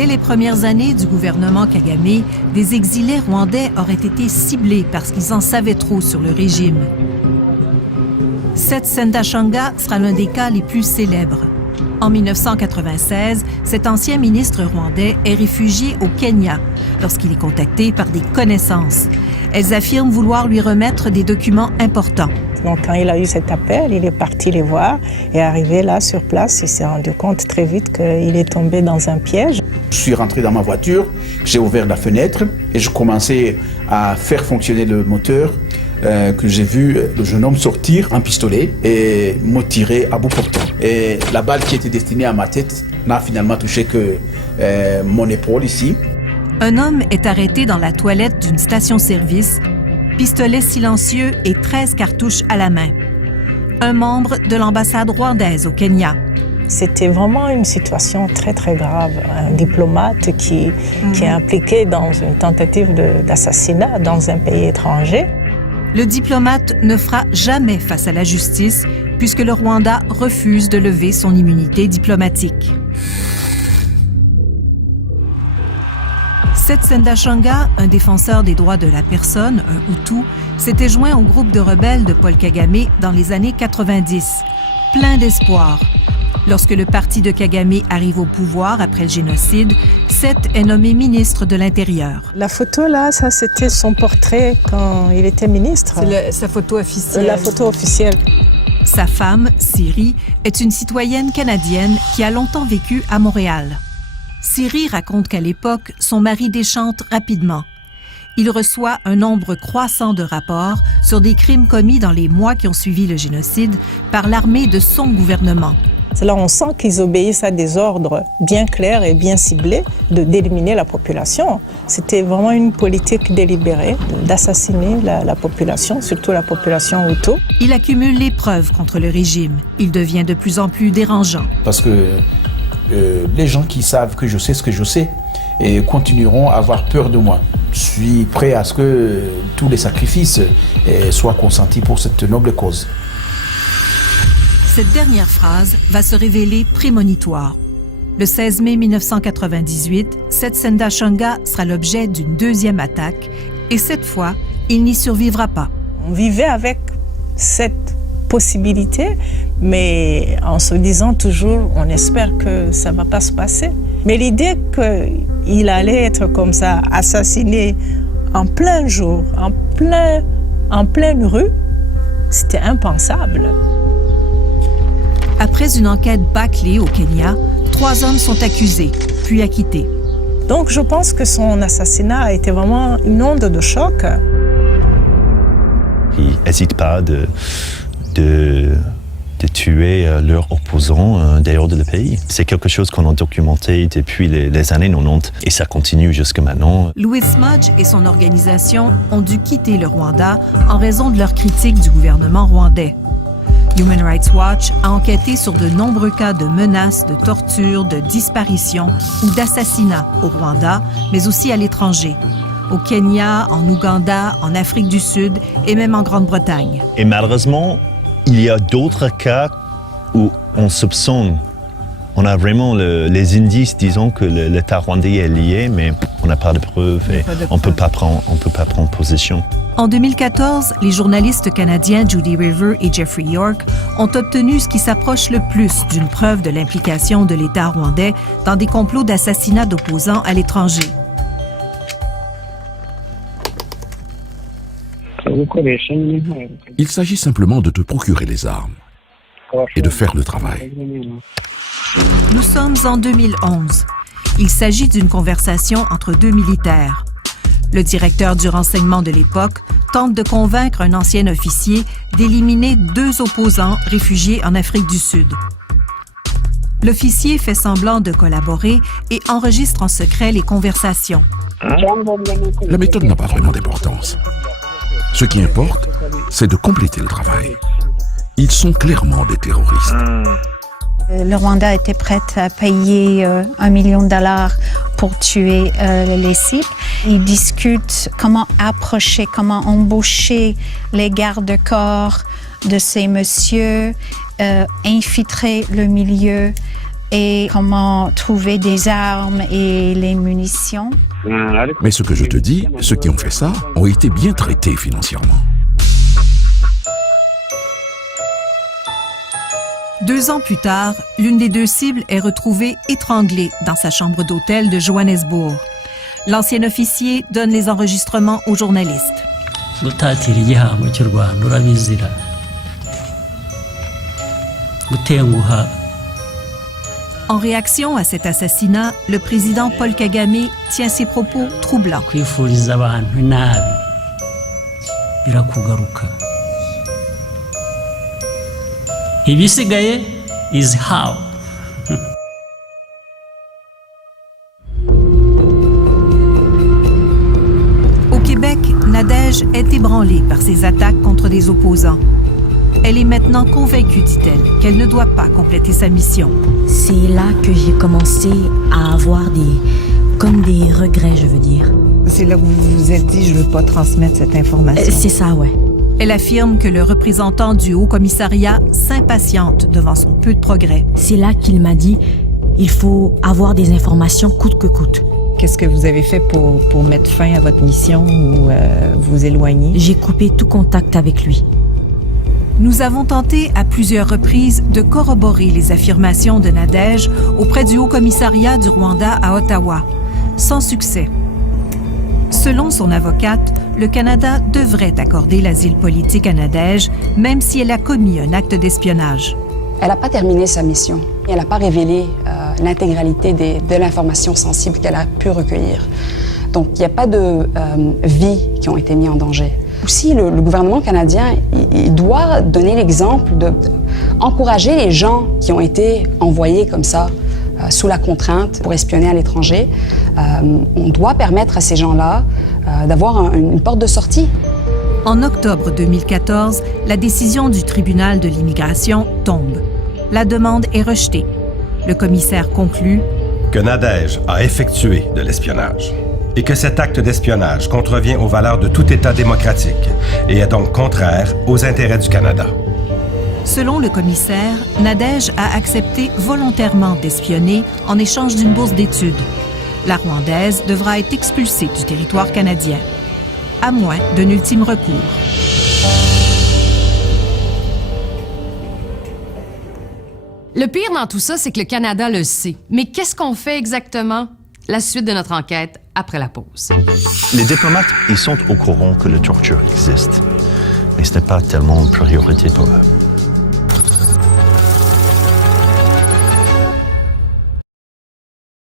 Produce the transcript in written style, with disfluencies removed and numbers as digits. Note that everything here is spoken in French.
Dès les premières années du gouvernement Kagame, des exilés rwandais auraient été ciblés parce qu'ils en savaient trop sur le régime. Seth Sendashonga sera l'un des cas les plus célèbres. En 1996, cet ancien ministre rwandais est réfugié au Kenya lorsqu'il est contacté par des connaissances. Elles affirment vouloir lui remettre des documents importants. Donc quand il a eu cet appel, il est parti les voir et arrivé là sur place, il s'est rendu compte très vite qu'il est tombé dans un piège. Je suis rentré dans ma voiture, j'ai ouvert la fenêtre et je commençais à faire fonctionner le moteur que j'ai vu le jeune homme sortir un pistolet et me tirer à bout portant. Et la balle qui était destinée à ma tête n'a finalement touché que mon épaule ici. Un homme est arrêté dans la toilette d'une station-service, pistolet silencieux et 13 cartouches à la main. Un membre de l'ambassade rwandaise au Kenya. C'était vraiment une situation très très grave. Un diplomate qui est impliqué dans une tentative d'assassinat dans un pays étranger. Le diplomate ne fera jamais face à la justice puisque le Rwanda refuse de lever son immunité diplomatique. Seth Sendashonga, un défenseur des droits de la personne, un Hutu, s'était joint au groupe de rebelles de Paul Kagame dans les années 90. Plein d'espoir. Lorsque le parti de Kagame arrive au pouvoir après le génocide, Seth est nommé ministre de l'Intérieur. La photo là, ça c'était son portrait quand il était ministre. C'est sa photo officielle. La photo officielle. Sa femme, Siri, est une citoyenne canadienne qui a longtemps vécu à Montréal. Siri raconte qu'à l'époque, son mari déchante rapidement. Il reçoit un nombre croissant de rapports sur des crimes commis dans les mois qui ont suivi le génocide par l'armée de son gouvernement. C'est là on sent qu'ils obéissent à des ordres bien clairs et bien ciblés d'éliminer la population. C'était vraiment une politique délibérée d'assassiner la population, surtout la population Hutu. Il accumule les preuves contre le régime. Il devient de plus en plus dérangeant. Parce que les gens qui savent que je sais ce que je sais continueront à avoir peur de moi. Je suis prêt à ce que tous les sacrifices soient consentis pour cette noble cause. Cette dernière phrase va se révéler prémonitoire. Le 16 mai 1998, Seth Sendashonga sera l'objet d'une deuxième attaque et cette fois, il n'y survivra pas. On vivait avec cette possibilité, mais en se disant toujours, on espère que ça ne va pas se passer. Mais l'idée qu'il allait être comme ça, assassiné en plein jour, en pleine rue, c'était impensable. Après une enquête bâclée au Kenya, 3 hommes sont accusés, puis acquittés. Donc je pense que son assassinat a été vraiment une onde de choc. Ils n'hésitent pas de tuer leurs opposants dehors du pays. C'est quelque chose qu'on a documenté depuis les années 90 et ça continue jusque maintenant. Louis Smudge et son organisation ont dû quitter le Rwanda en raison de leur critique du gouvernement rwandais. Human Rights Watch a enquêté sur de nombreux cas de menaces, de torture, de disparition ou d'assassinat au Rwanda, mais aussi à l'étranger. Au Kenya, en Ouganda, en Afrique du Sud et même en Grande-Bretagne. Et malheureusement, il y a d'autres cas où on soupçonne, on a vraiment les indices disant que l'État rwandais est lié, mais on n'a pas de preuves et on ne peut pas prendre position. En 2014, les journalistes canadiens Judy River et Jeffrey York ont obtenu ce qui s'approche le plus d'une preuve de l'implication de l'État rwandais dans des complots d'assassinat d'opposants à l'étranger. Il s'agit simplement de te procurer les armes et de faire le travail. Nous sommes en 2011. Il s'agit d'une conversation entre 2 militaires. Le directeur du renseignement de l'époque tente de convaincre un ancien officier d'éliminer 2 opposants réfugiés en Afrique du Sud. L'officier fait semblant de collaborer et enregistre en secret les conversations. La méthode n'a pas vraiment d'importance. Ce qui importe, c'est de compléter le travail. Ils sont clairement des terroristes. Le Rwanda était prêt à payer $1 million pour tuer les cibles. Ils discutent comment approcher, comment embaucher les gardes-corps de ces messieurs, infiltrer le milieu, et comment trouver des armes et les munitions. Mais ce que je te dis, ceux qui ont fait ça ont été bien traités financièrement. 2 ans plus tard, l'une des 2 cibles est retrouvée étranglée dans sa chambre d'hôtel de Johannesburg. L'ancien officier donne les enregistrements aux journalistes. En réaction à cet assassinat, le président Paul Kagame tient ses propos troublants. Ibisigaye is how. Au Québec, Nadège est ébranlée par ces attaques contre des opposants. Elle est maintenant convaincue, dit-elle, qu'elle ne doit pas compléter sa mission. C'est là que j'ai commencé à avoir des regrets, je veux dire. C'est là que vous vous êtes dit, je ne veux pas transmettre cette information. C'est ça, ouais. Elle affirme que le représentant du Haut-Commissariat s'impatiente devant son peu de progrès. C'est là qu'il m'a dit, il faut avoir des informations coûte que coûte. Qu'est-ce que vous avez fait pour mettre fin à votre mission ou vous éloigner? J'ai coupé tout contact avec lui. Nous avons tenté à plusieurs reprises de corroborer les affirmations de Nadège auprès du Haut-Commissariat du Rwanda à Ottawa, sans succès. Selon son avocate, le Canada devrait accorder l'asile politique à Nadège, même si elle a commis un acte d'espionnage. Elle n'a pas terminé sa mission. Elle n'a pas révélé l'intégralité de l'information sensible qu'elle a pu recueillir. Donc, il n'y a pas de vies qui ont été mises en danger. Aussi, le gouvernement canadien, il doit donner l'exemple d'encourager les gens qui ont été envoyés comme ça, sous la contrainte pour espionner à l'étranger. On doit permettre à ces gens-là d'avoir une porte de sortie. En octobre 2014, la décision du tribunal de l'immigration tombe. La demande est rejetée. Le commissaire conclut que Nadège a effectué de l'espionnage et que cet acte d'espionnage contrevient aux valeurs de tout État démocratique et est donc contraire aux intérêts du Canada. Selon le commissaire, Nadège a accepté volontairement d'espionner en échange d'une bourse d'études. La Rwandaise devra être expulsée du territoire canadien, à moins d'un ultime recours. Le pire dans tout ça, c'est que le Canada le sait. Mais qu'est-ce qu'on fait exactement? La suite de notre enquête après la pause. Les diplomates, ils sont au courant que la torture existe, mais ce n'est pas tellement une priorité pour eux.